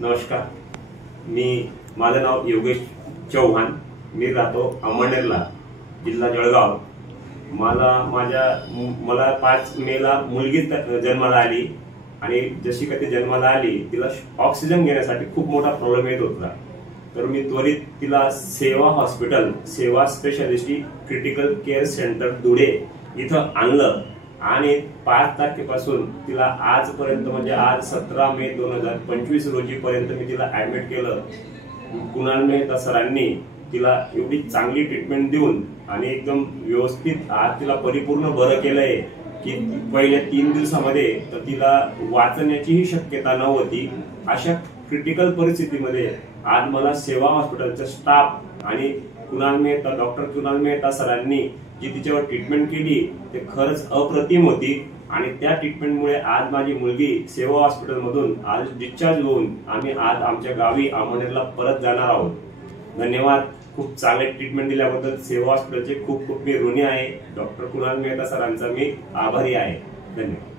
नमस्कार, माझं नाव योगेश चौहान। मी राहतो अमळनेरला, जिल्हा जळगाव। मला 5 मेला मुलगी जन्माला आली आणि जशी का ती जन्माला आली तिला ऑक्सिजन घेण्यासाठी खूप मोठा प्रॉब्लेम येत होता। तर मी त्वरित तिला सेवा हॉस्पिटल, सेवा speciality critical care centre Dhule इथं आणलं आणि 5 तारखेपासून तिला आजपर्यंत म्हणजे आज 17 मे 2025 रोजी पर्यंत मी तिला ऍडमिट केलं। कुणाल मेहता सरांनी तिला एवढी चांगली ट्रीटमेंट देऊन आणि एकदम व्यवस्थित आज तिला परिपूर्ण बरं केलंय की पहिल्या 3 दिवसामध्ये तर तिला वाचण्याचीही शक्यता नव्हती। अशा क्रिटिकल परिस्थितीमध्ये आज मला सेवा हॉस्पिटलचा स्टाफ आणि डॉक्टर कुणाल मेहता सरांनी जी तिच्यावर ट्रीटमेंट केली ते खरंच अप्रतिम होती आणि त्या ट्रीटमेंटमुळे आज माझी मुलगी सेवा हॉस्पिटल मधून आज डिस्चार्ज होऊन आम्ही आज आमच्या गावी अमळनेरला परत जाणार आहोत। धन्यवाद। खूप चांगले ट्रीटमेंट दिल्याबद्दल सेवा हॉस्पिटलचे खूप मी ऋणी आहे। डॉक्टर कुणाल मेहता सरांचा मी आभारी आहे। धन्यवाद।